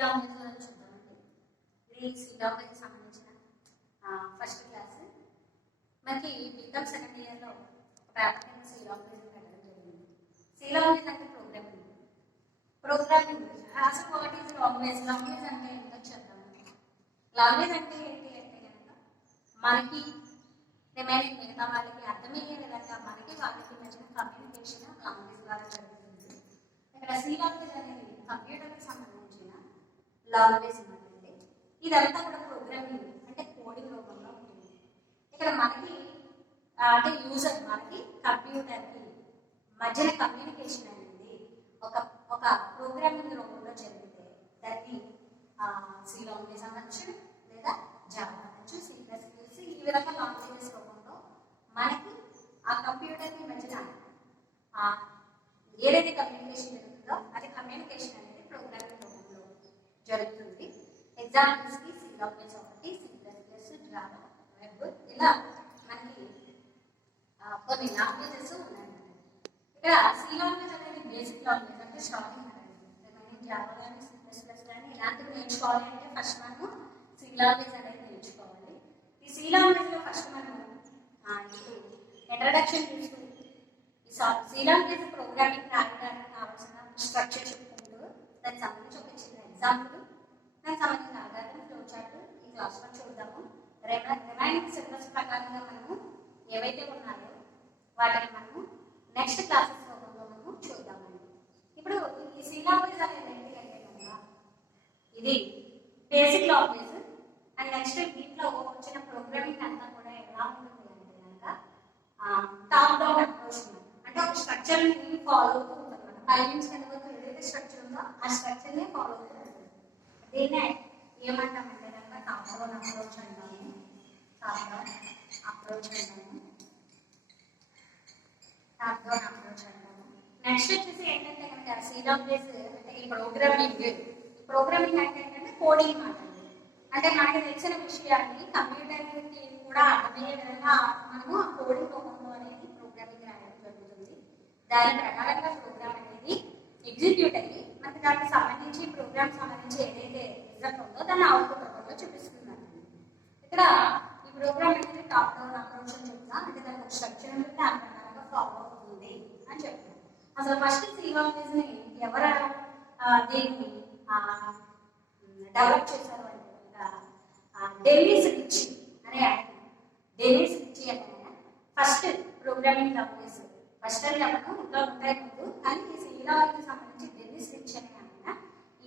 Language చూద్దామండి. ఇది C language సంబంధించిన ఫస్ట్ క్లాస్. మనకి బీకామ్ సెకండ్ ఇయర్లో ఒక పేపర్ కింద సి లాంగ్వేజ్ పెట్టడం జరిగింది. సి లాంగ్వేజ్ అంటే ప్రోగ్రామింగ్. అసలు వాట్ ఈజ్ లాంగ్వేజ్? లాంగ్వేజ్ అంటే ఏంటో చెప్తాము. లాంగ్వేజ్ అంటే ఏంటి అంటే కనుక మనకి రిమైనింగ్ మిగతా వాళ్ళకి అర్థమయ్యే విధంగా మనకి వాళ్ళకి మధ్యన కమ్యూనికేషన్ లాంగ్వేజ్ ద్వారా జరుగుతుంది. ఇక్కడ సి లాంగ్వేజ్ అనేది కంప్యూటర్కి సంబంధించిన లాంగ్వేజ్ అంటే ఇదంతా కూడా ప్రోగ్రామింగ్ అంటే కోడింగ్ రూపంలో ఉంటుంది. ఇక్కడ మనకి అంటే యూజర్ మనకి కంప్యూటర్కి మధ్యన కమ్యూనికేషన్ అనేది ఒక ప్రోగ్రామింగ్ రూపంలో జరిగితే దాన్ని సి లాంగ్వేజ్ అనొచ్చు, లేదా జావా అనొచ్చు, సి ప్లస్ ప్లస్, ఈ విధంగా లాంగ్వేజెస్ రూపంలో మనకి ఆ కంప్యూటర్కి మధ్యన ఏదైతే కమ్యూనికేషన్ జరుగుతుందో అది కమ్యూనికేషన్ అనేది ప్రోగ్రామింగ్ రూపంలో జరుగుతుంది. ఎగ్జాంపుల్స్కి సి లాంగ్వేజ్ ఒకటి, C plus plus, Java, web, ఇలా మనకి కొన్ని లాంగ్వేజెస్ ఉన్నాయి. ఇక్కడ సి లాంగ్వేజ్ అనేది బేసిక్ లాంగ్వేజ్ అంటే స్టార్టింగ్ అనేది జావా కానీ సి ప్లస్ ప్లస్ కానీ ఇలాంటివి నేర్చుకోవాలి అంటే ఫస్ట్ మనము సి లాంగ్వేజ్ అనేది నేర్చుకోవాలి. ఈ సి లాంగ్వేజ్లో ఫస్ట్ మనము ఇంట్రడక్షన్ చూసుకుంటూ ఈ సి లాంగ్వేజ్ ప్రోగ్రామింగ్ రాయడానికి కావాల్సిన స్ట్రక్చర్ చెప్పుకుంటూ దానికి సంబంధించి ఒక చిన్న ఎగ్జాంపుల్, దానికి సంబంధించిన అల్గారిథం ఫ్లో చార్ట్ ఈ క్లాస్లో చూద్దాము. రిమైనింగ్ సిలబస్ ప్రకారంగా మనము ఏవైతే ఉన్నాయో వాటిని మనము నెక్స్ట్ క్లాసెస్ రూపంలో మనము చూద్దామండి. ఇప్పుడు ఈ సి లాంగ్వేజ్ అనేది ఏంటి అంటే కనుక ఇది బేసిక్ లాంగ్వేజ్. అండ్ నెక్స్ట్ దీంట్లో వచ్చిన ప్రోగ్రామింగ్ అంతా కూడా ఎలా ఉంటుంది అంటే కనుక టాప్ డౌన్ అప్రోచ్ అంటే ఒక స్ట్రక్చర్ని ఫాలో అవుతూ ఉంటుంది. పై నుంచి కింద వరకు ఏదైతే స్ట్రక్చర్ ఉందో ఆ స్ట్రక్చర్ని ఫాలో అవుతూ ఉంటుంది. దీన్నే ఏమంటామంటే కనుక టాప్ డౌన్ అప్రోచ్ అంటాము. టాప్ డౌన్ అప్రోచ్ అంటాము. టాప్ డౌన్ అప్రోచ్ అంటాము. నెక్స్ట్ వచ్చేసి ఏంటంటే కనుక సి లాంగ్వేజ్ అంటే ఈ ప్రోగ్రామింగ్ అంటే ఏంటంటే కోడింగ్ మాట. అంటే మనకి తెలిసిన విషయాన్ని కంప్యూటర్కి కూడా అర్థమయ్యే విధంగా మనము ఆ కోడింగ్ రూపంలో అనేది ప్రోగ్రామింగ్ రాయడం జరుగుతుంది. దాని ప్రకారంగా ప్రోగ్రామ్ అనేది ఎగ్జిక్యూట్ అయ్యి మనకి దానికి సంబంధించి ప్రోగ్రామ్ సంబంధించి ఏదైతే రిజల్ట్ ఉందో దాన్ని అవుట్పుట్ రూపంలో చూపిస్తున్నాను. ఇక్కడ ఈ ప్రోగ్రామ్ అనేది టాప్ డౌన్ అప్రోచ్ అని చెప్తా, అంటే దానికి ఒక స్ట్రక్చర్ ఉంటుంది, దాని ప్రకారంగా ఫాలో అవుతుంది అని చెప్తాను. అసలు ఫస్ట్ సి లాంగ్వేజ్ని ఎవరు దీన్ని డెవలప్ చేశారు అంటే డెన్నిస్ రిచ్ అనే ఆయన. డెన్నిస్ రిచ్ అనే ఫస్ట్ ప్రోగ్రామింగ్ లాంగ్వేజ్ ఫస్ట్ అని చెప్పడం ఇంకా ఉంటాయి ముందు, కానీ ఈ సి లాంగ్వేజ్ సంబంధించి డెన్నిస్ రిచ్ అనే ఆయన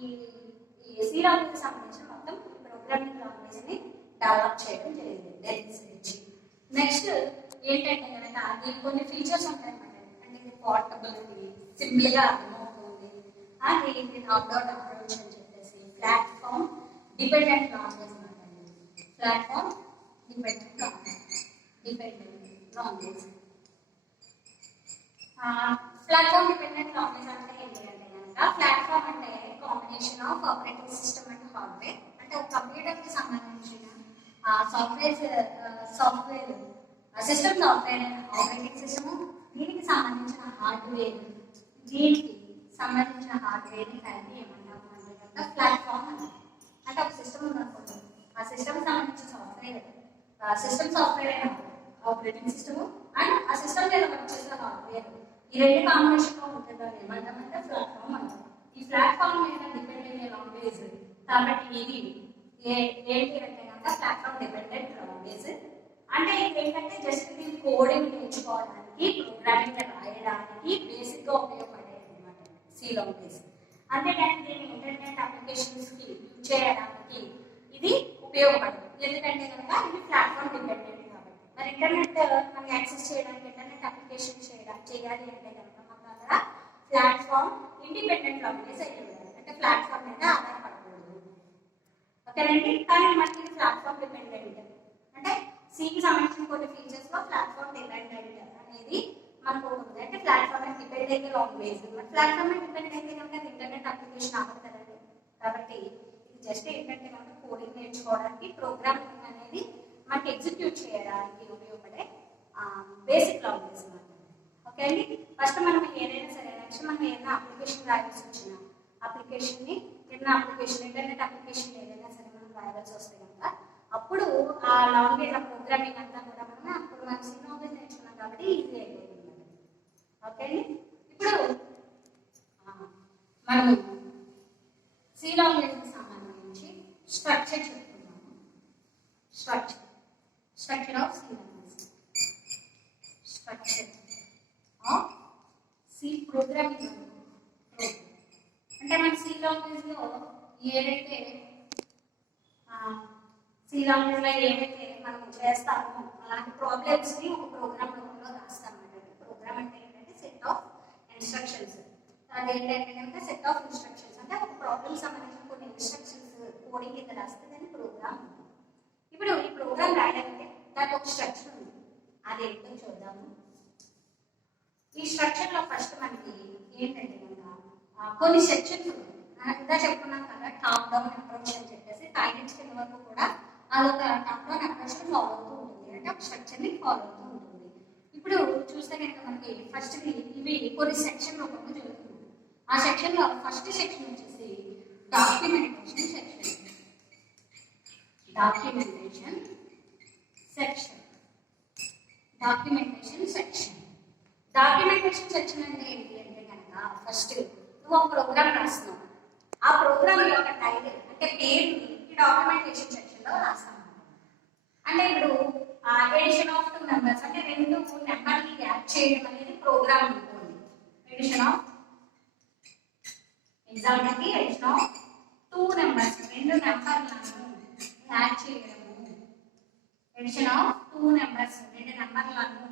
ఈ సి లాంగ్వేజ్ సంబంధించిన మొత్తం ప్రోగ్రామింగ్ లాంగ్వేజ్ని డెవలప్ చేయడం జరిగింది. Dennis rich. నెక్స్ట్ ఏంటంటే కనుక దీనికి కొన్ని ఫీచర్స్ ఉంటాయి అన్నమాట. అంటే ఇది పోర్టబిలిటీ, సింపుల్గా అర్థమవుతుంది, అది ఇది టాప్ డౌన్ అప్రోచ్ అని చెప్పేసి ప్లాట్ఫామ్ డిపెండెంట్ లాంగ్వేజ్ అంటే platform dependent language. Platform dependent language అంటే ఏంటి అంటే కనుక ప్లాట్ఫామ్ అంటే combination of operating system and hardware. అంటే ఒక కంప్యూటర్కి సంబంధించిన software system software operating system, దీనికి సంబంధించిన హార్డ్వేర్, దీనికి సంబంధించిన హార్డ్వేర్ని కలిపి ఏమంటాము అంటే కనుక ప్లాట్ఫామ్ అంటారు. అంటే ఒక సిస్టమ్ ఉందనుకోండి, ఆ సిస్టమ్ సంబంధించిన సిస్టమ్ సాఫ్ట్వేర్ అయినా ఆపరేటింగ్ సిస్టమ్ అండ్ ఆ సిస్టమ్ మీద వర్క్ చేసిన హార్డ్వేర్, ఈ రెండు కాంబినేషన్లో ఉంటుంది. దాన్ని ఏమంటామంటే ప్లాట్ఫామ్ అంటారు. ఈ ప్లాట్ఫామ్ మీద డిపెండ్ అయ్యే లాంగ్వేజ్ కాబట్టి ఇది ఏంటి అంటే కనుక ప్లాట్ఫామ్ డిపెండెంట్ లాంగ్వేజ్. అంటే ఏంటంటే జస్ట్ దీన్ని కోడింగ్ నేర్చుకోవడానికి, ప్రోగ్రామింగ్ రాయడానికి బేసిక్గా ఉపయోగపడేది అనమాట సి లాంగ్వేజ్. అంతేకాని దీన్ని ఇంటర్నెట్ అప్లికేషన్స్కి యూజ్ చేయడానికి ఇది ఉపయోగపడదు. ఎందుకంటే కనుక ఇది ప్లాట్ఫామ్ డిపెండెంట్ కాబట్టి. మరి ఇంటర్నెట్ మనం యాక్సెస్ చేయడానికి, ఇంటర్నెట్ అప్లికేషన్ చేయాలి అంటే కనుక మనకు అక్కడ ప్లాట్ఫామ్ ఇండిపెండెంట్ లాంగ్వేజ్ అయితే ఉండాలి. అంటే ప్లాట్ఫామ్ మీద ఆధారపడకూడదు. ఓకేనండి. కానీ మనకి ఇది ప్లాట్ఫామ్ డిపెండెంట్ అంటే సికి సంబంధించిన కొన్ని ఫీచర్స్లో ప్లాట్ఫామ్ డిపెండెంట్ అనేది మనకు ఉంటుంది. అంటే ప్లాట్ఫామ్ డిపెండ్ అయితే లాంగ్వేజ్, మరి ప్లాట్ఫామ్ డిపెండ్ అయితే కనుక ఇంటర్నెట్ అప్లికేషన్ అవ్వదు కదండి. కాబట్టి ఇది జస్ట్ ఏంటంటే కనుక కోడింగ్ నేర్చుకోవడానికి, ప్రోగ్రామింగ్ అనేది మనకి ఎగ్జిక్యూట్ చేయడానికి ఉపయోగపడే బేసిక్ లాంగ్వేజ్ అన్నమాట. ఓకే అండి. ఫస్ట్ మనం ఏదైనా సరే నెక్స్ట్ మనం ఏదైనా అప్లికేషన్ రాయాల్సి వచ్చినా అప్లికేషన్ని ఏదైనా అప్లికేషన్ ఇంటర్నెట్ అప్లికేషన్ ఏదైనా సరే మనం రాయాల్సి వస్తే కనుక అప్పుడు ఆ లాంగ్వేజ్ ఆ ప్రోగ్రామింగ్ అంతా కూడా మనం అప్పుడు మనం సి లాంగ్వేజ్ నేర్చుకున్నాం కాబట్టి ఈజీ అయిపోతుంది. ఓకే అండి. ఇప్పుడు మనం సి లాంగ్వేజ్కి సంబంధించి స్ట్రక్చర్ చెప్పుకున్నాము. Structure of C language, structure of C programming. అంటే మన సి లాంగ్వేజ్లో ఏదైతే సి లాంగ్వేజ్లో ఏవైతే మనం చేస్తామో అలాంటి ప్రాబ్లమ్స్ని ఒక ప్రోగ్రామ్ రూపంలో రాస్తామన్నమాట. ప్రోగ్రామ్ అంటే ఏంటంటే సెట్ ఆఫ్ ఇన్స్ట్రక్షన్స్. అదేంటంటే కనుక సెట్ ఆఫ్ ఇన్స్ట్రక్షన్స్ అంటే ఒక ప్రాబ్లమ్ సంబంధించిన కొన్ని ఇన్స్ట్రక్షన్స్ కోడింగ్ కింద రాస్తే దాన్ని ప్రోగ్రామ్. ఇప్పుడు ఈ ప్రోగ్రామ్ రాయాలంటే దానికి ఒక స్ట్రక్చర్ ఉంది, అదేంటో చూద్దాము. ఈ స్ట్రక్చర్లో ఫస్ట్ మనకి ఏంటంటే కనుక కొన్ని సెక్షన్స్ ఉన్నాయి. ఇందా చెప్పుకున్నాం కదా టాప్ డౌన్ అప్రోచ్ అని చెప్పేసి ప్యాకెట్స్ కింద వరకు కూడా అదొక టాప్ డౌన్ అప్రోచ్ ఫాలో అవుతూ ఉంటుంది, అంటే ఒక స్ట్రక్చర్ని ఫాలో అవుతూ ఉంటుంది. ఇప్పుడు చూస్తే కనుక మనకి ఫస్ట్ ఇవి కొన్ని సెక్షన్ రూపంలో జరుగుతుంది. ఆ సెక్షన్లో ఫస్ట్ సెక్షన్ వచ్చేసి డాక్యుమెంటేషన్ సెక్షన్. డాక్యుమెంటేషన్ సెక్షన్ అంటే ఏంటి అంటే కనుక ఫస్ట్ నువ్వు ఒక ప్రోగ్రామ్ రాస్తున్నావు. ఆ ప్రోగ్రామ్ యొక్క టైటిల్ అంటే పేరుని ఈ డాక్యుమెంటేషన్ సెక్షన్లో రాస్తాం. అంటే ఇప్పుడు ఎడిషన్ ఆఫ్ 2 నెంబర్స్ అంటే 2 నెంబర్ని యాడ్ చేయడం అనేది ప్రోగ్రామ్ ఉంటుంది. ఎడిషన్ ఆఫ్ ఎగ్జాంపుల్కి ఎడిషన్ ఆఫ్ 2 నెంబర్స్ 2 నెంబర్లను యాడ్ చేయడము. ఎడిషన్ ఆఫ్ 2 నెంబర్స్ 2 నెంబర్లను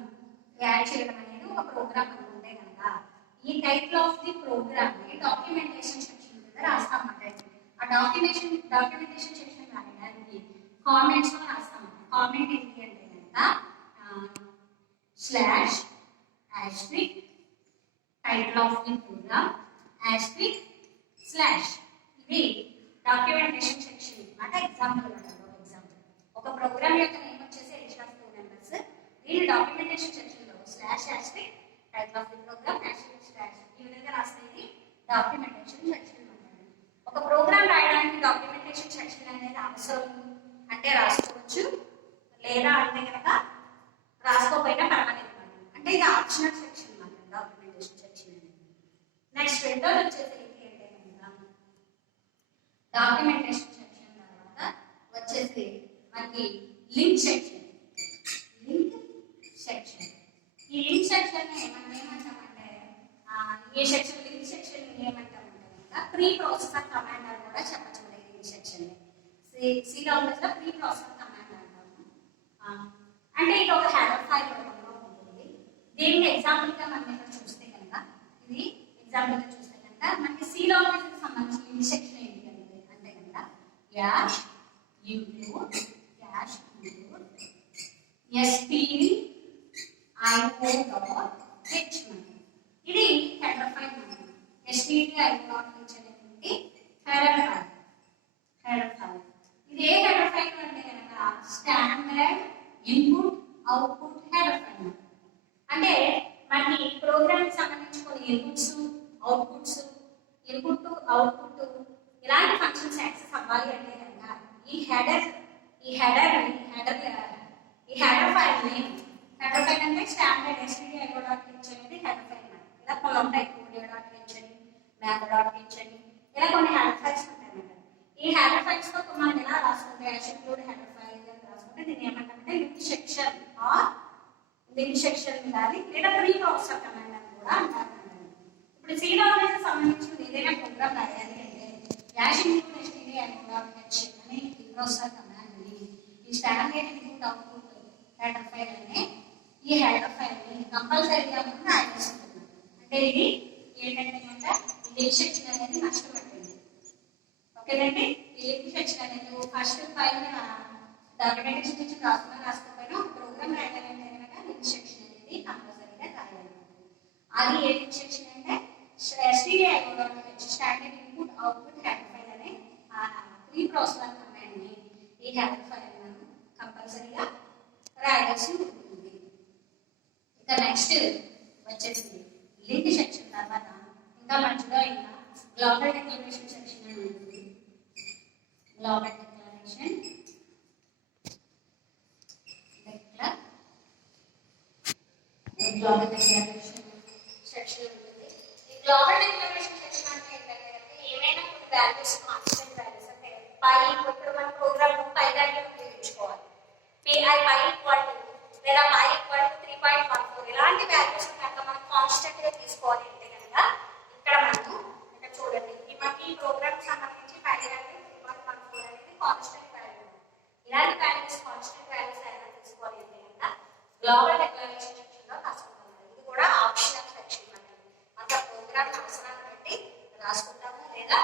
యాడ్ చేయడం అనేది ఒక ప్రోగ్రామ్ అనుకుంటే కనుక ఈ టైటిల్ ఆఫ్ ది ప్రోగ్రామ్ ని డాక్యుమెంటేషన్ సెక్షన్ కింద రాస్తామంటే ఆ డాక్యుమెంటేషన్ సెక్షన్ రాయడానికి కామెంట్స్ లో రాస్తాం. కామెంట్ ఏంటి అంటే కనుక slash asterisk title of the program asterisk slash. ఇది డాక్యుమెంటేషన్ సెక్షన్ అన్నమాట. ఎగ్జాంపుల్ ఒక ప్రోగ్రామ్ యొక్క నేమ్ వచ్చేసి ఎడిషన్ ఆఫ్ 2 నెంబర్స్. దీని డాక్యుమెంటేషన్ సెక్షన్ లో slash asterisk title of the program asterisk slash ఈ విధంగా రాస్తే డాక్యుమెంటేషన్ సెక్షన్ ఉంటుంది. ఒక ప్రోగ్రామ్ రాయడానికి డాక్యుమెంటేషన్ సెక్షన్ అనేది అవసరం అంటే రాసుకోవచ్చు, లేదా అంటే కనుక రాసుకోకపోయినా పర్వాలేదు అంటే ఇది ఆప్షనల్ సెక్షన్ అన్నమాట డాక్యుమెంటేషన్ సెక్షన్ అనేది. నెక్స్ట్ రెండోది వచ్చేసి ఏంటి అంటే కనుక డాక్యుమెంటేషన్ సెక్షన్ తర్వాత వచ్చేసి మనకి లింక్ సెక్షన్. ఈ లింక్ సెక్షన్ మనం ఏమంటామంటే ఈ సెక్షన్ లింక్ సెక్షన్ ఏమంటామంటే కనుక ప్రీ ప్రాసెసర్ కమాండ్ అని కూడా చెప్పచ్చు. లింక్ సెక్షన్ సి లాంగ్వేజ్ లో ప్రీ ప్రాసెసర్ కమాండ్ అంటాము. అంటే ఇది ఒక హెడర్ ఫైల్ రూపంలో ఉంటుంది. దీనికి ఎగ్జాంపుల్ గా మనం ఇక్కడ చూస్తే కనుక ఇది ఎగ్జాంపుల్ గా చూస్తే కనుక మనకి సి లాంగ్వేజ్ కి సంబంధించిన లింక్ సెక్షన్ ఏంటి అంటే కనుక యాష్ ఇంక్లూడ్ std io.html. ఇది హెడర్ ఫైల్ అన్నమాట. std io.html అనేది హెడర్ ఫైల్. ఇది ఏ హెడర్ ఫైల్ అంటే కనుక standard input output header file. అంటే మనకి ప్రోగ్రామ్ కి సంబంధించి కొన్ని ఇన్పుట్స్ అవుట్పుట్స్ ఇన్పుట్ అవుట్పుట్ ఇలాంటి ఫంక్షన్స్ యాక్సెస్ అవ్వాలి అంటే కనుక ఈ హెడర్ ఫైల్ ని హెడర్ ఫైల్ అంటే స్టాండర్డ్ std io.h అనేది హెడర్ ఫైల్. ఇలా కొన్ని ఉంటాయి code.h అని math.h అని ఇలా కొన్ని హెడర్ ఫైల్స్ ఉంటాయి. ఈ హెడర్ ఫైల్స్ తో మనం ఎలా రాసుకుంటే include హెడర్ ఫైల్ అని రాసుకుంటే దీన్ని ఏమంటారంటే లింక్ సెక్షన్ కానీ లేదా ప్రీ ప్రాసెసర్ కమాండ్ అని కూడా అంటారు. ఇప్పుడు సి లాంగ్వేజ్ సంబంధించిన ఏదైనా ప్రోగ్రామ్ రాయాలి అంటే include std io.h అనే ప్రీ ప్రాసెసర్ కమాండ్ ని ఈ standard input output header file అనే ఈ హెడర్ ఫైల్ ని కంపల్సరీగా మనం రాయాల్సి ఉంటుంది. అంటే ఇది ఏంటంటే కనుక లింక్ సెక్షన్ అనేది నష్టపడుతుంది. ఓకేనండి. ఈ లింక్ సెక్షన్ అనేది ఫస్ట్ ఫైల్ డాక్యుమెంటేషన్ నుంచి రాసుకోకపోయినా ప్రోగ్రామ్ రాయాలంటే కనుక లింక్ సెక్షన్ అనేది కంపల్సరీగా రాయాలి. అది ఏ లింక్ సెక్షన్ అంటే std io.h standard input output header file అనే ప్రీ ప్రాసెసర్ కమాండ్ ని ఈ హెడర్ ఫైల్ మనం కంపల్సరీగా రాయాల్సి ఉంటుంది. ఇక నెక్స్ట్ వచ్చేసి లింక్ సెక్షన్ తర్వాత ఇంకా మంచిగా ఇంకా గ్లోబల్ డిక్లరేషన్ సెక్షన్ అని ఉంటుంది. Global declaration global declaration section ఉంటుంది. ఈ గ్లోబల్ డిక్లరేషన్ సెక్షన్ అంటే ఏంటంటే ఏమైనా కొన్ని వాల్యూస్ కాన్స్టెంట్ వాల్యూస్ అంటే పై ఇప్పుడు మన ప్రోగ్రామ్ పై వాల్యూ ఉపయోగించుకోవాలి. పై ఈక్వల్ టు లేదా పై ఈక్వల్ టు 3.14 ఇలాంటి వాల్యూస్ కనుక మనం కాన్స్టెంట్ గా తీసుకోవాలి అంటే కనుక ఇక్కడ మనము ఇక్కడ చూడండి ఈ ప్రోగ్రామ్ సంబంధించి పై వాల్యూ 3.14 అనేది కాన్స్టెంట్ వాల్యూ. ఇలాంటి వాల్యూస్ కాన్స్టెంట్ వాల్యూస్ ఏమైనా తీసుకోవాలి అంటే కనుక గ్లోబల్ డిక్లరేషన్ సెక్షన్ లో రాసుకుంటాము. ఇది కూడా ఆప్షనల్ సెక్షన్ అనేది మన ప్రోగ్రామ్ అవసరాన్ని బట్టి రాసుకుంటాము లేదా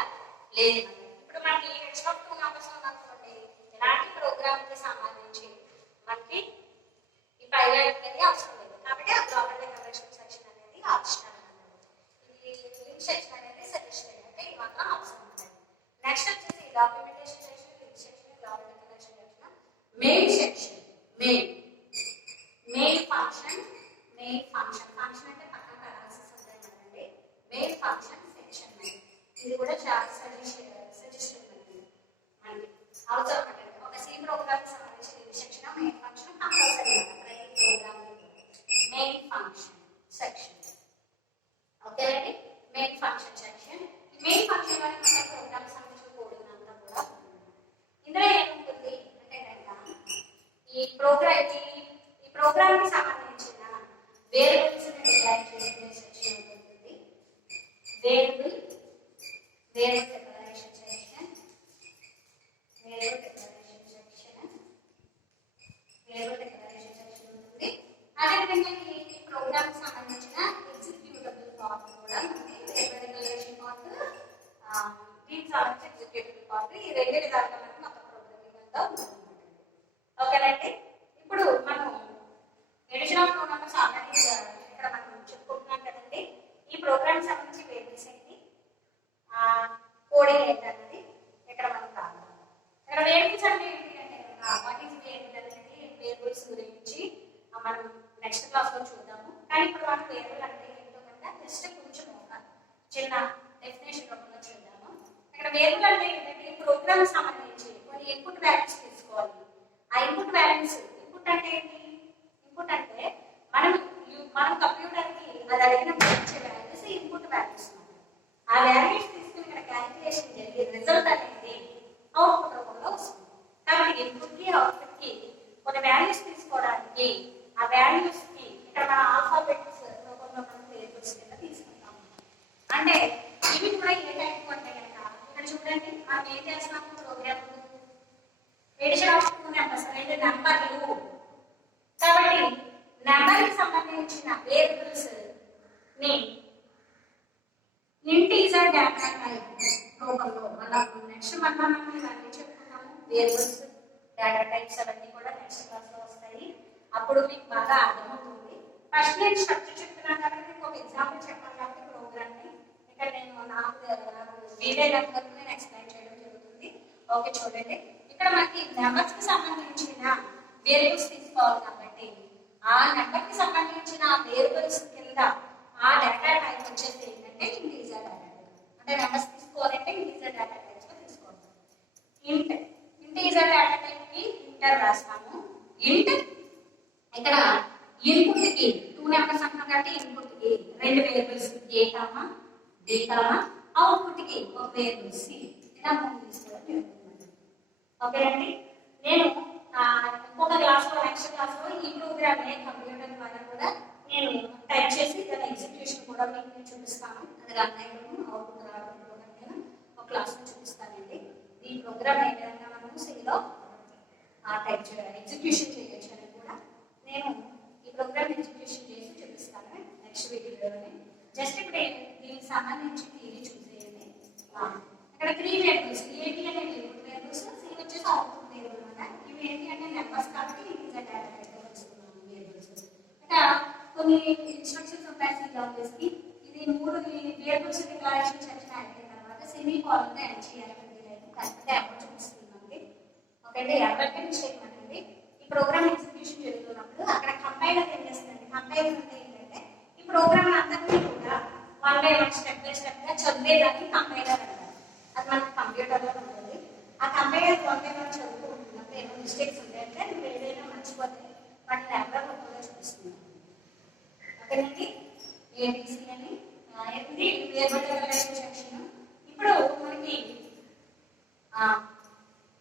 లేదు. ఇప్పుడు మనకి హెచ్ ఆఫ్ 2 నంబర్స్ ఉందనుకోండి, ఇలాంటి ప్రోగ్రామ్ కి సంబంధించి మనకి ఈ పై వాల్యూ అనేది అవసరం లేదు కాబట్టి ఆ గ్లోబల్ డిక్లరేషన్ సెక్షన్ అనేది ఆప్షనల్ అన్నమాట. ఈ లింక్ సెక్షన్ అనేది సజెషన్ అంటే ఈ మాత్రం అవసరం ఉంటుంది. నెక్స్ట్ వచ్చేసి documentation section, link section, global declaration section, main section. Main function function అంటే పక్కన అనాలిసిస్ ఉంటాయి కదండి. మెయిన్ ఫంక్షన్ సెక్షన్ ఇది కూడా చాలా సజెషన్ ఉంటుంది మనకి అవసరం అంటే ఒక సి ప్రోగ్రామ్ సంబంధించిన link section main function compulsory ప్రతి ప్రోగ్రామ్ మెయిన్ ఫంక్షన్ సెక్షన్. ఓకేనండి, మెయిన్ ఫంక్షన్ సెక్షన్. ఈ మెయిన్ ఫంక్షన్ వల్ల మన ప్రోగ్రామ్ సంబంధించిన కోడింగ్ అంతా కూడా ఇందులో ఏముంటుంది అంటే కనుక ఈ ప్రోగ్రామ్ కి సంబంధించిన వేరియబుల్స్ ని డిక్లేర్ చేసుకునే సెక్షన్ ఉంటుంది. Variable declaration section, variable declaration section ఉంటుంది. అదేవిధంగా ఈ ప్రోగ్రామ్ కి సంబంధించిన ఎగ్జిక్యూటబుల్ పార్ట్ కూడా ఉంది. వేరియబుల్ డిక్లరేషన్ పార్ట్, దీనికి సంబంధించిన ఎగ్జిక్యూటబుల్ పార్ట్, ఈ రెండు విధాలుగా మనకి మొత్తం ప్రోగ్రామింగ్ అంతా ఉంటుంది. ఓకేనండి, ఇప్పుడు మనం ఎడిషన్ ఆఫ్ 2 నంబర్స్ ఆల్రెడీ ఇక్కడ మనం చెప్పుకుంటున్నాం కదండి. ఈ ప్రోగ్రామ్ సంబంధించి వేరియబుల్స్ ఏంటి, కోడింగ్ ఏంటన్నది ఇక్కడ మనం రాద్దాం. ఇక్కడ వేరియబుల్స్ అంటే ఏంటి అంటే వాట్ ఈస్ వేరియబుల్ అనేది వేరియబుల్స్ గురించి మనం నెక్స్ట్ క్లాస్ లో చూద్దాము. కానీ ఇప్పుడు మనం వేరియబుల్ అంటే ఏంటో కనుక జస్ట్ కొంచెం ఒక చిన్న డెఫినేషన్ రూపంలో చూద్దాము. ఇక్కడ వేరియబుల్ అంటే ఏంటంటే ఈ ప్రోగ్రామ్ సంబంధించి కొన్ని ఇన్పుట్ వాల్యూస్ తీసుకోవాలి. ఆ ఇన్పుట్ వాల్యూస్, ఇన్పుట్ అంటే ఏంటి, ఇన్పుట్ అంటే మనం కంప్యూటర్ కి అది అడిగినప్పుడు వచ్చే వాల్యూస్ ఇన్పుట్ వాల్యూస్. ఆ వాల్యూస్ తీసుకుని ఇక్కడ క్యాలిక్యులేషన్ జరిగి రిజల్ట్ అనేది అవుట్పుట్ రూపంలో వస్తుంది. కాబట్టి ఇన్పుట్ కి అవుట్పుట్ కి కొన్ని వాల్యూస్ తీసుకోవడానికి ఆ వాల్యూస్ కి ఇక్కడ మన ఆల్ఫాబెట్స్ రూపంలో మనం వేరియబుల్స్ కింద తీసుకుంటాం. అంటే ఇవి కూడా ఏ టైప్ అంటే కనుక ఇక్కడ చూడండి మనం ఏం చేస్తున్నాము ప్రోగ్రామ్ ఎడిషన్ ఆఫ్ 2 నంబర్స్ అంటే నంబర్లు. కాబట్టి నెంబర్ కి సంబంధించిన వేరియబుల్స్ ని ఇంటీజర్ డేటా టైప్ రూపంలో నెక్స్ట్ మనం ఇవన్నీ చెప్పుకున్నాము. వేరియబుల్స్, డేటా టైప్స్ అవన్నీ కూడా నెక్స్ట్ క్లాస్ లో వస్తాయి. అప్పుడు మీకు బాగా అర్థమవుతుంది. ఫస్ట్ నేను స్ట్రక్చర్ చెప్తున్నాను కాబట్టి మీకు ఒక ఎగ్జాంపుల్ చెప్పాలి కాబట్టి ప్రోగ్రామ్ ని ఇక్కడ నేను నాకు వీడియో నెట్వర్క్ నేను ఎక్స్ప్లెయిన్ చేయడం జరుగుతుంది. ఓకే, చూడండి ఇక్కడ మనకి నెంబర్స్ కి సంబంధించిన వేరియబుల్స్ తీసుకోవాలి కాబట్టి ఆ నెంబర్ కి సంబంధించిన వేరియబుల్స్ కింద ఆ డేటా టైప్ వచ్చేసి ఏంటంటే ఇంటీజర్ డేటా టైప్. అంటే నెంబర్స్ తీసుకోవాలంటే ఇంటీజర్ డేటా టైప్స్ లో తీసుకోవాలి. ఇంటీజర్ డేటా టైప్ కి ఇంటర్ రాస్తాము. ఇంట్ ఇక్కడ ఇన్పుట్ కి 2 నెంబర్స్ అంటాం కాబట్టి ఇన్పుట్ కి 2 వేరియబుల్స్ ఏ కామా బి కామా, అవుట్పుట్ కి ఒక వేరియబుల్ సి ఇలా మనం తీసుకోవడం జరుగుతుంది. ఓకేనండి, నేను ఇంకొక క్లాస్ లో నెక్స్ట్ క్లాస్ లో ఈ ప్రోగ్రామ్ కంప్యూటర్ ద్వారా కూడా నేను టైప్ చేసి దాని ఎగ్జిక్యూషన్ కూడా మీకు చూపిస్తాను. అది రన్ అయ్యడం అవుట్పుట్ రావడం కూడా నేను ఒక క్లాస్ లో చూపిస్తానండి. ఈ ప్రోగ్రామ్ ఏ విధంగా మనం సిలో టైప్ చేయాలి, ఎగ్జిక్యూషన్ చేయొచ్చు అని కూడా నేను ఈ ప్రోగ్రామ్ ఎగ్జిక్యూషన్ చేసి చూపిస్తాను నెక్స్ట్ వీడియోలోనే. జస్ట్ ఇప్పుడు దీనికి సంబంధించి ఇది చూసేయండి. ఇక్కడ 3 వేరియబుల్స్ ఏంటి అంటే ఇన్పుట్ వేరియబుల్స్, సి వచ్చేసి అవుట్పుట్ వేరియబుల్ అన్నమాట. ఇవి ఏంటి అంటే నెంబర్స్ కాబట్టి ఇంటీజర్ డేటా టైప్ వస్తున్నాము వేరియబుల్స్. ఇక్కడ కొన్ని ఇన్స్ట్రక్షన్స్ ఉంటాయి సి లాంగ్వేజ్ కి. ఇది 3 వేరియబుల్స్ డిక్లరేషన్ సెక్షన్ అయిపోయిన తర్వాత సెమీ కోలన్ తో ఎండ్ చేయాలి. కరెక్ట్గా ఎవరు చూపిస్తుందండి. ఓకే అండి, ఎవరికి మిస్టేక్ అండి. ఈ ప్రోగ్రామ్ ఎగ్జిక్యూషన్ జరుగుతున్నప్పుడు అక్కడ కంపైలర్ ఏం చేస్తుందండి, కంపైలర్ అంటే ఏంటంటే ఈ ప్రోగ్రామ్ అందరినీ కూడా one by one step by step గా చదివేదాన్ని కంపైలర్ అంటారు. అది మనకి కంప్యూటర్ లో ఉంటుంది. ఆ కంపైలర్ వన్ బై వన్ చదువుతూ ఉంటున్నప్పుడు ఏమైనా మిస్టేక్స్ ఉంటాయంటే నువ్వు ఏదైనా మర్చిపోతే వాటి ల్యాబ్లో కూడా చూపిస్తున్నాను. ఓకేనండి, ఏబిసి అని ఏంటి వేరియబుల్ సెక్షన్. ఇప్పుడు మనకి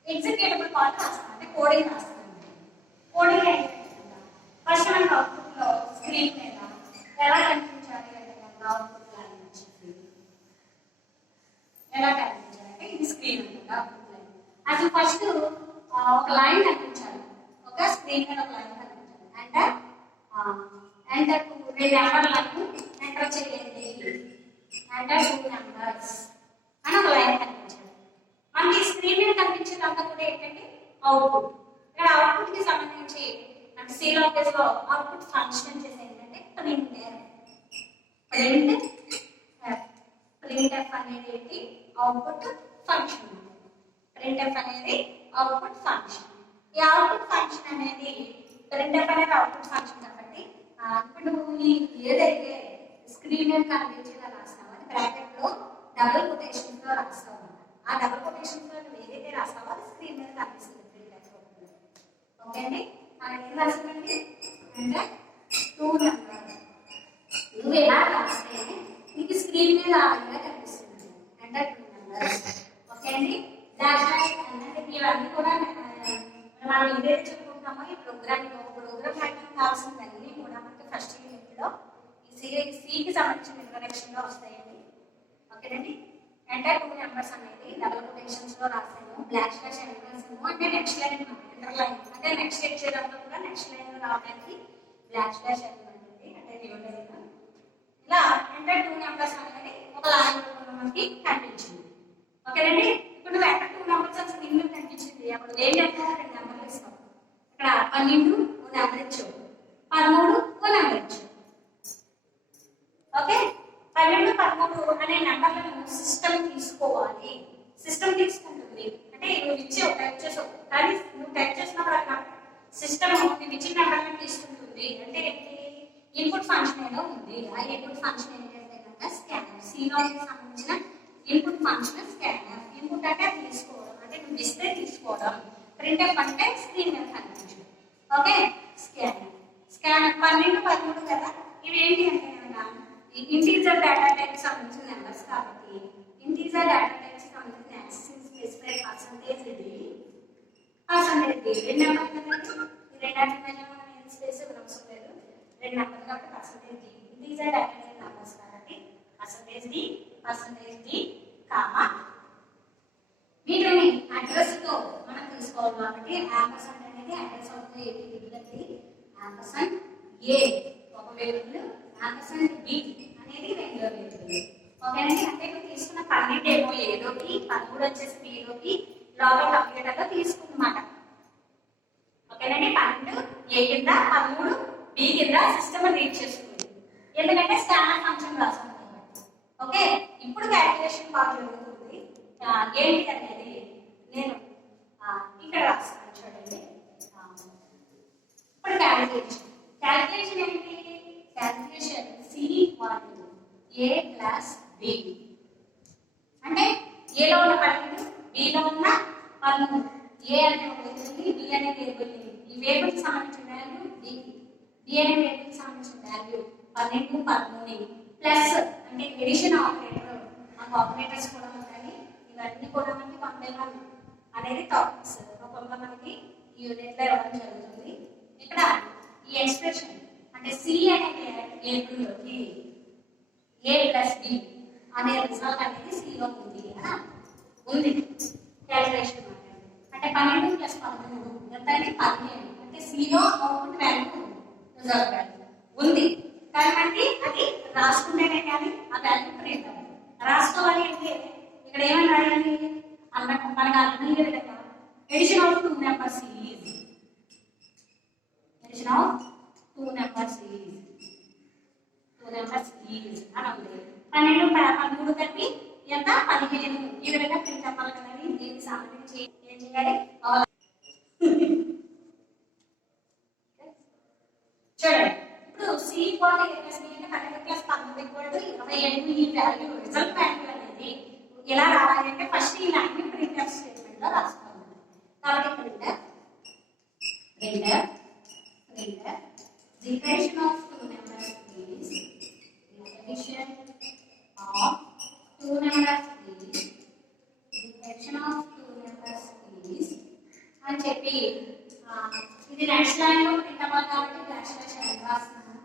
ఎగ్జిక్యూటబుల్ పార్ట్ రాస్తాం, అంటే కోడింగ్ రాస్తాం. కోడింగ్ ఏంటంటే ఫస్ట్ మనకి అవుట్పుట్ లో స్క్రీన్ మీద ఎలా కనిపించాలి అంటే అవుట్పుట్ లైన్ వచ్చి ఎలా కనిపించాలంటే ఇది స్క్రీన్ ఉంటుంది అవుట్పుట్ లైన్. అది ఫస్ట్ ఒక లైన్ కనిపించాలి, ఒక స్క్రీన్ మీద ఒక లైన్ కనిపించాలి. అంటే ఎంటర్ రెండు నెంబర్లను ఎంటర్ చేయండి, ఎంటర్ 2 నెంబర్స్ అని ఒక లైన్ కనిపించాలి. మనకి స్క్రీన్ మీద కనిపించేదంతా కూడా ఏంటంటే అవుట్పుట్. ఇక్కడ అవుట్పుట్ కి సంబంధించి అంటే సి లాంగ్వేజ్ లో అవుట్పుట్ ఫంక్షన్ చేసే ఏంటంటే ప్రింట్ఎఫ్ అనేది ఏంటి అవుట్పుట్ ఫంక్షన్. ప్రింట్ఎఫ్ అనేది అవుట్పుట్ ఫంక్షన్. ఈ అవుట్పుట్ ఫంక్షన్ అనేది ప్రింట్ఎఫ్ అనేది అవుట్పుట్ ఫంక్షన్ కాబట్టి ఇప్పుడు నువ్వు ఏదైతే స్క్రీన్ మీద కనిపించేలా రాస్తావో అది బ్రాకెట్ లో డబుల్ కొటేషన్స్ లో రాస్తావు. ఆ డబుల్ కొటేషన్స్ లో నువ్వు ఏదైతే రాస్తావో అది స్క్రీన్ మీద కనిపిస్తుంది. ఓకే అండి, మనకి ఏం రాస్తుందండి అంటే 2 నెంబర్స్. నువ్వు ఎలా రాస్తే నీకు స్క్రీన్ మీద ఆ విధంగా కనిపిస్తుంది అంటే 2 నెంబర్స్. ఓకే అండి, డాష్ అంటే ఇవన్నీ కూడా మనం ఏదైతే చెప్పుకుంటున్నామో ఈ ప్రోగ్రామింగ్ రాయడానికి కావాల్సినవన్నీ కూడా మనకి ఫస్ట్ యూనిట్ లో ఈ సికి సంబంధించిన ఇంట్రడక్షన్ లో వస్తాయండి. ఓకేనండి, ఎంటర్ 2 నెంబర్స్ అనేది డబుల్ కొటేషన్స్ లో రాసాము. బ్లాక్ స్లాష్ ఎంటర్ రాసాము అంటే నెక్స్ట్ లైన్ ఇంటర్ లైన్ అంటే నెక్స్ట్ వచ్చేటప్పుడు కూడా నెక్స్ట్ లైన్ లో రావడానికి బ్లాక్ స్లాష్ ఎంటర్ ఉంటుంది అంటే న్యూ లైన్. ఇలా ఎంటర్ 2 నెంబర్స్ అనేది ఒక లైన్ మనకి కనిపించింది. ఓకేనండి, ఇప్పుడు నువ్వు ఎంటర్ 2 నెంబర్స్ అని స్క్రీన్ మీద కనిపించింది. అప్పుడు ఏం చేస్తావు, 2 నెంబర్లు ఇస్తావు. ఇక్కడ 12 ఓ నెంబర్ ఇచ్చావు, 13 ఓ నెంబర్ ఇచ్చావు. ఓకే, 12, 13 అనే నెంబర్లను సిస్టమ్ తీసుకోవాలి. సిస్టమ్ తీసుకుంటుంది అంటే నువ్వు ఇచ్చావు టైప్ చేసావు, కానీ నువ్వు టైప్ చేసినప్పుడు సిస్టమ్ నువ్వు ఇచ్చిన నెంబర్లను తీసుకుంటుంది. అంటే ఇన్పుట్ ఫంక్షన్ ఏదో ఉంది. ఆ ఇన్పుట్ ఫంక్షన్ ఏంటంటే కనుక స్కానర్. సిలోకి సంబంధించిన ఇన్పుట్ ఫంక్షన్ స్కానర్. ఇన్పుట్ అంటే తీసుకోవడం, అంటే నువ్వు డిస్ప్లే తీసుకోవడం. ప్రింట్ఎఫ్ అంటే స్క్రీన్ మీద కనిపించడం. Okay, scanner. స్కానర్ 12, 13 కదా, ఇవి ఏంటి అంటే ఇంటీజర్ డేటా టైప్ సంబంధించిన నెంబర్స్ కాబట్టి ఇంటీజర్ డేటా టైప్ సంబంధించిన యాక్సెస్ స్పెసిఫై పర్సంటేజ్ డి రెండు నెంబర్లు కదండి. ఈ రెండాటి మధ్య మనం ఏం స్పేస్ అవసరం లేదు, రెండు నెంబర్లు కాబట్టి percentage d. Integer data type numbers కాబట్టి పర్సంటేజ్ డి కామా వీటిని అడ్రస్ తో మనం తీసుకోవాలి కాబట్టి యాంపర్సంట్ అనేది అడ్రస్ అవుతుంది. ఏంటి విధంగా యాంపర్సంట్ ఏ ఒక వేరియబుల్, యాంపర్సంట్ బి అనేది రెండో వేరియబుల్. ఓకేనండి, అంటే నువ్వు తీసుకున్న 12 ఏమో ఏలోకి, 13 వచ్చేసి బిలోకి లోపల కంప్యూటర్ లో తీసుకున్నమాట. ఓకేనండి, 12 ఏ కింద 13 బి కింద సిస్టమ్ రీడ్ చేసుకుంది. ఎందుకంటే స్కానర్ ఫంక్షన్ రాసాం కాబట్టి. ఓకే, ఇప్పుడు క్యాలిక్యులేషన్ బాగా జరుగుతుంది. ఏంటి అనేది నేను ఇక్కడ రాస్తాను చూడండి. ఇప్పుడు క్యాలిక్యులేషన్ ఏంటి? క్యాలిక్యులేషన్ సి వాల్యూ ఏ ప్లస్ బి అంటే ఏలో ఉన్న 12 బిలో ఉన్న 13. ఏ అనే వేరియబుల్, బి అనే వేరియబుల్. ఈ వేరియబుల్ కి సంబంధించిన వాల్యూ డి అనే వేరియబుల్ కి సంబంధించిన వాల్యూ 12, 13 ప్లస్ అంటే ఎడిషన్ ఆపరేటర్. మనకు ఆపరేటర్స్ కూడా ఉంటాయి. ఇవన్నీ కూడా మనకి 1 by 1 అనేది టాపిక్స్ రూపంలో మనకి ఈ యూనిట్ లో ఇవ్వడం జరుగుతుంది. ఇక్కడ ఈ ఎక్స్ప్రెషన్ అంటే సి అనే వేరియబుల్లోకి ఏ ప్లస్ బి అనే రిజల్ట్ అనేది సిలో ఉంది అని ఉంది. క్యాలిక్యులేషన్ అంటే 12 ప్లస్ 13 ఎంత అంటే 15. అంటే సిలో అవుట్పుట్ వాల్యూ రిజల్ట్ వాల్యూ ఉంది. కాబట్టి అది రాసుకుంటేనే కానీ ఆ వాల్యూ ప్రింట్ అవ్వదు. రాసుకోవాలి అంటే ఇక్కడ ఏమని రాయాలి అన్నట్టు మనకు అర్థమయ్యే విధంగా addition of 2 numbers is addition of 2 numbers is అని ఉంది. 12, 13 కలిపి ఎంత 15. ఈ విధంగా ప్రింట్ అవ్వాలి కదండి. దీనికి సంబంధించి ఏం చేయాలి చూడండి. ఇప్పుడు C equal to A plus B అంటే 12 plus 13 equal to 27 value result value అనేది ఎలా రావాలి అంటే ఫస్ట్ ఈ లైన్ ప్రింట్ఎఫ్ స్టేట్మెంట్ లో రాసుకోవాలి. కాబట్టి printf the addition of two numbers is the addition of two numbers is the addition of two numbers is అని చెప్పి ఇది నెక్స్ట్ లైన్ లో ప్రింట్ అవ్వాలి కాబట్టి డాష్ డాష్ అని రాస్తున్నాను.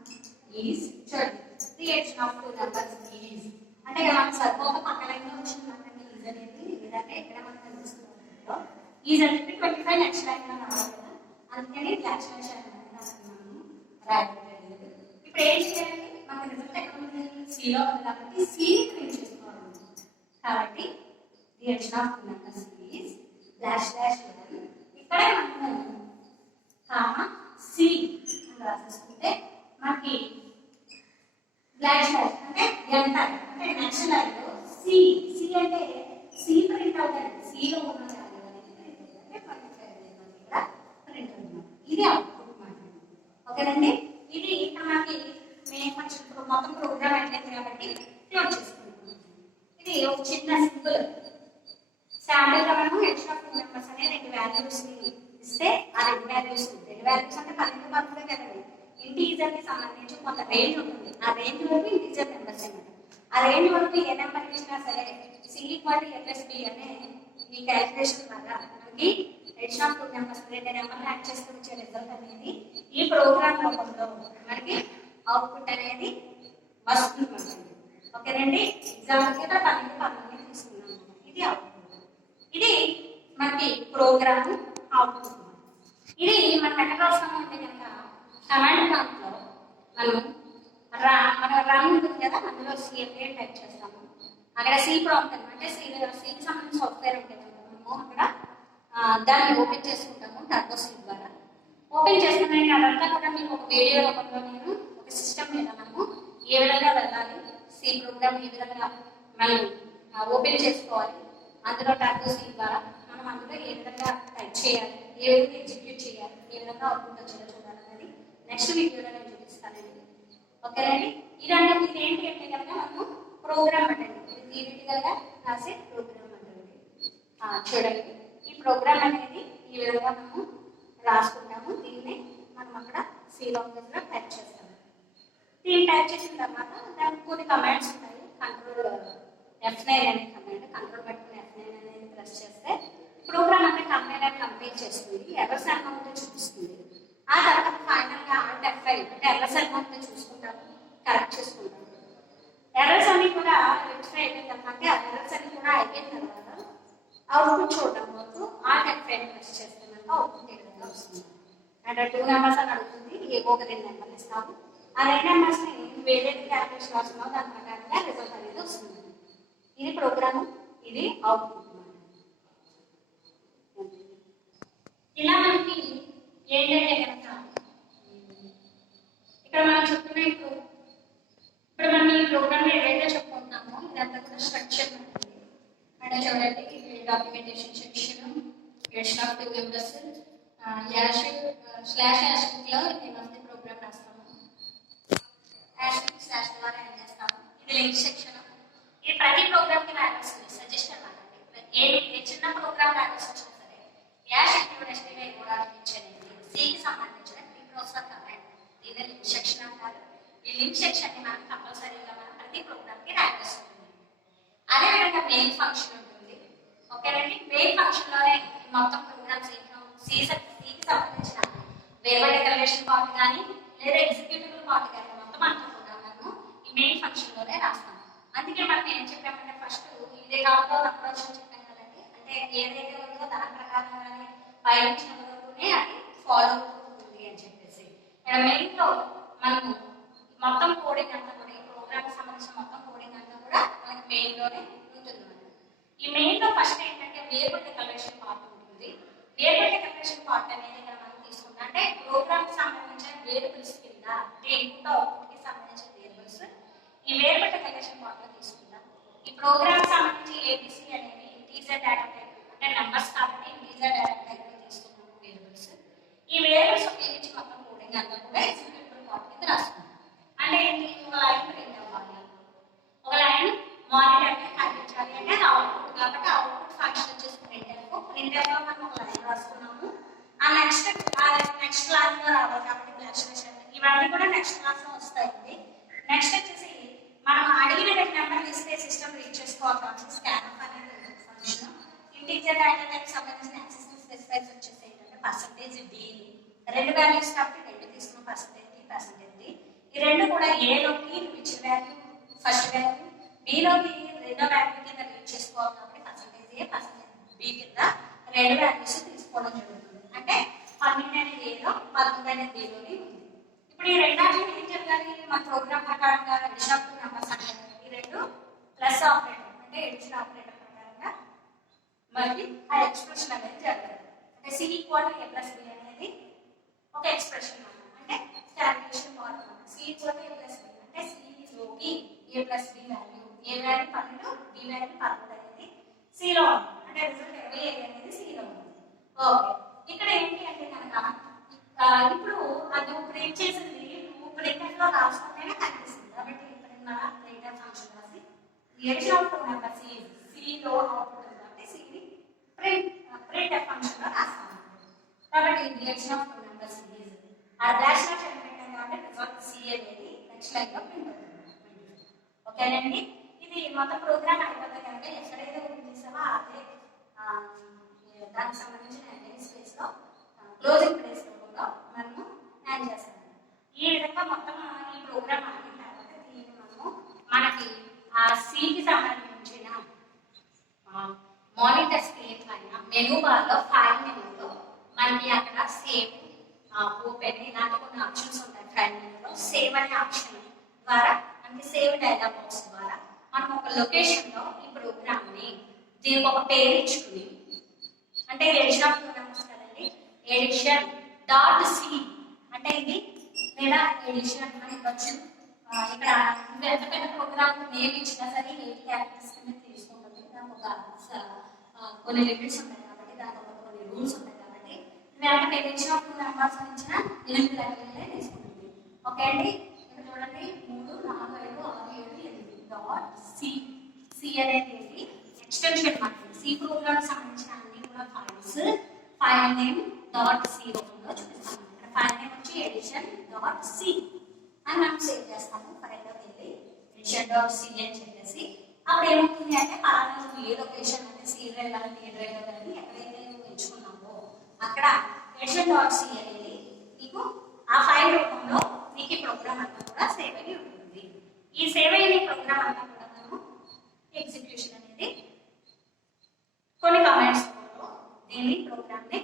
ఈజ్ చూడండి the addition of two numbers is అంటే మనకు సరిపోక పక్క లైన్ లో వచ్చింది మనకి ఈజ్ అనేది లేదంటే ఇక్కడ మనకు కనిపిస్తుంది ఈజ్ అంటే 25 నెక్స్ట్ లైన్ లో రావాలి కదా, అందుకని డాష్ డాష్ అని రాయాలి. ఇప్పుడు ఏం చేయాలి, మన రిజల్ట్ ఎక్కడ ఉంది, సిలో ఉంది కాబట్టి సి ప్రింట్ చేసుకోవాలి. కాబట్టి the addition of numbers is dash dash ఇక్కడ మనము కామా సి అని రాసేసుకుంటే మనకి డాష్ డాష్ అంటే ఎంత అంటే నెక్స్ట్ లైన్ లో సి సి అంటే సి ప్రింట్ అవుతుంది, సిలో ఉన్న వాల్యూ అనేది ప్రింట్ అవుతుంది అంటే 25 ఇక్కడ ప్రింట్ అవుతుంది. ఇది అవుట్పుట్ మాట. ఓకేనండి, ఇది ఇక్కడ మనకి మెయిన్ ఫంక్షన్ మొత్తం ప్రోగ్రామ్ అయిపోయింది కాబట్టి క్లోజ్ చేసుకుంటున్నాం. ఇది ఒక చిన్న సింపుల్ శాంపిల్ గా మనం ఎక్స్ట్రా టూ నెంబర్స్ అనే రెండు వాల్యూస్ ఇస్తే ఆ రెండు వాల్యూస్ అంటే 12 13 కదండి. ఇంటీజర్ కి సంబంధించి కొంత రేంజ్ ఉంటుంది, ఆ రేంజ్ వరకు ఇంటీజర్ నెంబర్స్ అన్నమాట. ఆ రేంజ్ వరకు ఏ నెంబర్ ఇచ్చినా సరే సి ఈక్వల్ టు ఎల్ఎస్ బి అనే ఈ క్యాలిక్యులేషన్ వల్ల మనకి ఎడిషన్ ఆఫ్ టూ నెంబర్స్ రెండు నెంబర్లు యాడ్ చేస్తూ వచ్చే రిజల్ట్ అనేది ఈ ప్రోగ్రామ్ రూపంలో మనకి అవుట్పుట్ అనేది వస్తుంది. ఓకేనండి, ఎగ్జాంపుల్ ఇక్కడ 12 13 తీసుకున్నాం, ఇది అవుట్పుట్. ఇది మనకి ప్రోగ్రామ్ అవుట్పుట్. ఇది మనం ఎక్కడ రాస్తాము అంటే కనుక కమాండ్ ప్రాంప్ట్ లో మనం రన్ ఉంటుంది కదా, అందులో సిఎంఏ టైప్ చేస్తాము. అక్కడ సి ప్రాంప్ట్ అంటే సికి సంబంధించిన సాఫ్ట్వేర్ ఉంటుంది, మనము అక్కడ దాన్ని ఓపెన్ చేసుకుంటాము టర్బో సి ద్వారా. ఓపెన్ చేసుకున్నాక అదంతా కూడా మీకు ఒక వీడియో రూపంలో నేను ఒక సిస్టమ్ మీద మనము ఏ విధంగా వెళ్ళాలి, సి ప్రోగ్రామ్ ఏ విధంగా మనం ఓపెన్ చేసుకోవాలి, అందులో టర్బో సి ద్వారా మనం అందులో ఏ విధంగా టైప్ చేయాలి, ఏ విధంగా ఎగ్జిక్యూట్ చేయాలి, ఏ విధంగా అవుట్పుట్ వచ్చేలా చూడాలనేది నెక్స్ట్ వీడియోలో నేను చూపిస్తానండి. ఓకేనండి, ఇదంతా ఇది ఏంటి అంటే కనుక మనము ప్రోగ్రామ్ అంటే థియరిటికల్గా రాసే ప్రోగ్రామ్ అంటే చూడండి. ఈ ప్రోగ్రామ్ అనేది ఈ విధంగా మనము రాసుకుంటాము. దీన్ని మనం అక్కడ సిలో టైప్ చేస్తాము. దీన్ని టైప్ చేసిన తర్వాత దానికి కొన్ని కమాండ్స్ ఉంటాయి. కంట్రోల్ F9 అనే కమాండ్, కంట్రోల్ బటన్ F9 అనేది ప్రెస్ చేస్తే ప్రోగ్రామ్ అంటే కంప్లీట్ చేస్తుంది, ఎర్రర్స్ అమౌంట్ చూపిస్తుంది. ఆ తర్వాత ఫైనల్ గా Alt F5 అంటే ఎర్రర్స్ అమౌంట్ చూసుకుంటాము, కరెక్ట్ చేసుకుంటాము. ఎర్రర్స్ అన్ని కూడా రెక్టిఫై అయిపోయిన తర్వాత అంటే ఎర్రర్స్ అన్ని కూడా అయిపోయిన తర్వాత అవుట్పుట్ చూడడం వరకు Alt F5 ప్రెస్ చేస్తే మనకు అవుట్పుట్ ఏ విధంగా వస్తుంది అంటే 2 నెంబర్స్ అని అడుగుతుంది, ఏవో ఒక 2 నెంబర్లు ఇస్తాము. ఆ 2 నెంబర్స్ ని వేరే క్యాలిక్యులేషన్ రాస్తున్నాము, దాని ప్రకారంగా రిజల్ట్ అనేది వస్తుంది. ఇది ప్రోగ్రామ్, ఇది అవుట్పుట్. ఇలా మనకి ఏంటంటే కనుక ఇక్కడ మనం చెప్తున్న ఇప్పుడు మనం ఈ ప్రోగ్రామ్ ఏదైతే చెప్పుకుంటున్నామో ఇదంతా కూడా స్ట్రక్చర్ ఉంటుంది. అంటే చూడండి, documentation section, addition of two numbers, /# లో నేమ్ ఆఫ్ ది ప్రోగ్రామ్ రాస్తాము, // ద్వారా ఏం చేస్తాము. ఇది లింక్ సెక్షన్. ఇది ప్రతి ప్రోగ్రామ్ కి రాయాల్సి ఉంది, సజెస్ట్ అనమాట. ఏ చిన్న ప్రోగ్రామ్ రాయాల్సి వచ్చినా సరే #include stdio కూడా ఇచ్చేది సికి సంబంధించిన ప్రీ ప్రాసెసర్ కమాండ్. దీన్ని లింక్ సెక్షన్ అంటారు. ఈ లింక్ సెక్షన్ ని మనం కంపల్సరీగా మనం ప్రతి ప్రోగ్రామ్ కి రాయాల్సి ఉంటుంది. అదేవిధంగా మెయిన్ ఫంక్షన్ ఉంటుంది. ఓకేనండి, మెయిన్ ఫంక్షన్ లోనే మొత్తం ప్రోగ్రామ్స్ సికి సంబంధించిన వేరియబుల్ డిక్లరేషన్ పార్ట్ కానీ లేదా ఎగ్జిక్యూటబుల్ పార్ట్ కానీ మొత్తం అంతా కూడా మనము ఈ మెయిన్ ఫంక్షన్ లోనే రాస్తాము. అందుకే మనం ఏం చెప్పామంటే ఫస్ట్ ఇదే కావాలో అప్రోచ్ చెప్పాం కదండి, అంటే ఏదైతే ఉందో దాని ప్రకారంగానే పై ఇచ్చిన వరకునే అది ఫాలో అవుతుంది అని చెప్పేసి. ఇక్కడ మెయిన్ లో మనము మొత్తం కోడింగ్ అంతా కూడా ఈ ప్రోగ్రామ్ సంబంధించిన మొత్తం కోడింగ్ అంతా కూడా మనకి మెయిన్ లోనే ఉంటుంది. ఈ మెయిన్ లో ఫస్ట్ ఏంటంటే వేరియబుల్ డిక్లరేషన్ పార్ట్ ఉంటుంది. వేరియబుల్ డిక్లరేషన్ పార్ట్ అనేది ఇక్కడ మనం తీసుకుంటాం అంటే ప్రోగ్రామ్ సంబంధించిన వేరియబుల్స్ కింద ఇన్పుట్ అవుట్పుట్ కి సంబంధించిన వేరియబుల్స్ ఈ వేరియబుల్ డిక్లరేషన్ పార్ట్ లో తీసుకుంటాం. ఈ ప్రోగ్రామ్ సంబంధించి ఏబిసి అనేది ఇంటీజర్ డేటా టైప్ అంటే నంబర్స్ కాబట్టి ఇంటీజర్ డేటా టైప్ లో తీసుకున్నాము వేరియబుల్స్. ఈ వేరియబుల్స్ ఉపయోగించి మొత్తం కోడింగ్ అంతా కూడా ఎగ్జిక్యూటబుల్ పార్ట్ కింద రాసుకుంటాం. అంటే ఏంటి, ఒక లైన్ ప్రింట్ అవ్వాలి, ఒక లైన్ ప్రింట్ఎఫ్ లో మనం ఒక లైన్ రాసుకున్నాము. ఆ నెక్స్ట్ క్లాస్ లో రావాలి కాబట్టి బ్లాక్ స్లాష్ ఇవన్నీ కూడా నెక్స్ట్ క్లాస్ లో వస్తాయండి. నెక్స్ట్ వచ్చేసి మనం అడిగిన నెంబర్ ఇస్తే సిస్టమ్ రీడ్ చేసుకోవాలి కాబట్టి స్కాన్ఫ్ అనేది ఫంక్షన్. ఇంటీజర్ డేటా టైప్ సంబంధించిన యాక్సెస్ స్పెసిఫైస్ వచ్చేసి ఏంటంటే పర్సంటేజ్ డి, రెండు వాల్యూస్ కాబట్టి రెండు తీసుకున్న పర్సంటేజ్ డి పర్సంటేజ్ డి. ఈ రెండు కూడా ఏలోకి విచ్ వాల్యూ ఫస్ట్ వాల్యూ, బిలోకి రెండో వాల్యూ కింద రీడ్ చేసుకోవాలి కాబట్టి పర్సంటేజ్ ఏ పర్సంటేజ్ బి కింద రెండు వాల్యూస్ తీసుకోవడం జరుగుతుంది. అంటే 12 అనేది ఏలో 19 అనేది బిలోని ఉంది. ఇప్పుడు ఈ రెండాటిని ఏం జరగాలి, మన ప్రోగ్రామ్ ప్రకారంగా ఎడిషన్ ఆఫ్ నెంబర్స్ అంటే ఈ రెండు ప్లస్ ఆపరేటర్ అంటే ఎడిషన్ ఆపరేటర్ ప్రకారంగా మనకి ఆ ఎక్స్ప్రెషన్ అనేది జరగాలి. అంటే C equal to A plus B అనేది ఒక ఎక్స్ప్రెషన్ అంటే standardization formula. C equal to A plus B అంటే సి లోకి A plus B value, A value 12 B value 11 అనేది సి లో ఉంది. అంటే రిజల్ట్ 27 అనేది సి లో ఉంది. ఓకే, ఇక్కడ ఏంటి అంటే కనుక ఇప్పుడు అది ప్రింట్ చేసింది ప్రింటర్ లో రాసుకుంటేనే కనిపిస్తుంది కాబట్టి ఇక్కడ మన ప్రింటర్ ఫంక్షన్ రాసి ఎడిషన్ ఆఫ్ నెంబర్ సి లో అవుట్పుట్ కాబట్టి సి ని ప్రింటర్ ఫంక్షన్ లో రాస్తాము. కాబట్టి ఎడిషన్ ఆఫ్ నెంబర్స్ ఈజ్ ఆ డాష్ డాష్ అని పెట్టాం కాబట్టి రిజల్ట్ సి అనేది నెక్స్ట్ లైన్ లో ప్రింట్ అవుతుంది. ఓకేనండి, ఇది మొత్తం ప్రోగ్రామ్ అయిపోతే కనుక ఎక్కడైతే ఓపెన్ చేసామో అదే దానికి సంబంధించిన ఎండ్ స్పేస్ లో క్లోజింగ్ ప్లేస్ లో మనము యాడ్ చేస్తాము. ఈ విధంగా మొత్తం ఈ ప్రోగ్రామ్ అయిన తర్వాత దీన్ని మనము మనకి ఆ సికి సంబంధించిన మానిటర్ స్క్రీన్ పైన మెనూ బార్ లో ఫైల్ మెనూలో మనకి అక్కడ సేవ్, ఓపెన్ ఇలాంటి కొన్ని ఆప్షన్స్ ఉంటాయి. ఫైల్ మెనూలో సేవ్ అనే ఆప్షన్ ద్వారా మనకి సేవ్ డైలాగ్ బాక్స్ ద్వారా మనం ఒక లొకేషన్ లో ఈ ప్రోగ్రామ్ ని దీనికి ఒక పేరు ఇచ్చుకుని, అంటే ఎడిషన్ ఆఫ్ నెంబర్స్ కదండి, ఎడిషన్ డాట్ సి అంటే ఇది లేదా ఎడిషన్ అని ఇవ్వచ్చు. ఇక్కడ ఎంత పెద్ద ప్రోగ్రామ్ నేమ్ ఇచ్చినా సరే 8 క్యారెక్టర్స్ కింద తీసుకుంటుంది. దానికి ఒక కొన్ని లిమిట్స్ ఉంటాయి కాబట్టి దానికి ఒక కొన్ని రూల్స్ ఉంటాయి కాబట్టి అంటే ఎడిషన్ ఆఫ్ నెంబర్స్ ఇచ్చిన 8 క్యారెక్టర్లే తీసుకుంటుంది. ఓకే అండి, ఇక్కడ చూడండి 3 4 5 6 7 8 డాట్ సి. సి అనేది ఎక్స్టెన్షన్ మనకి సి ప్రోగ్రామ్ సంబంధించిన అన్ని కూడా ఫైల్ నేమ్ డాట్ సి రూపంలో చూపిస్తాము. ఇక్కడ ఫైల్ నేమ్ వచ్చి ఎడిషన్ డాట్ సి అని మనం సేవ్ చేస్తాము. ఫైల్లోకి వెళ్ళి ఎడిషన్ డాట్ సి అని చెప్పేసి అప్పుడు ఏమవుతుంది అంటే పలానా ఏ లొకేషన్ అంటే సి డ్రైవ్ కానీ డి డ్రైవ్ కానీ ఎక్కడైతే నువ్వు ఎంచుకున్నావో అక్కడ ఎడిషన్ డాట్ సి అనేది నీకు ఆ ఫైల్ రూపంలో నీకు ఈ ప్రోగ్రామ్ అంతా కూడా సేవ్ అయ్యి ఉంటుంది. ఈ సేవ్ అయిన ప్రోగ్రామ్ అంతా కూడా మనము ఎగ్జిక్యూషన్ అనేది కొన్ని కమాండ్స్ దీన్ని ప్రోగ్రామ్ ని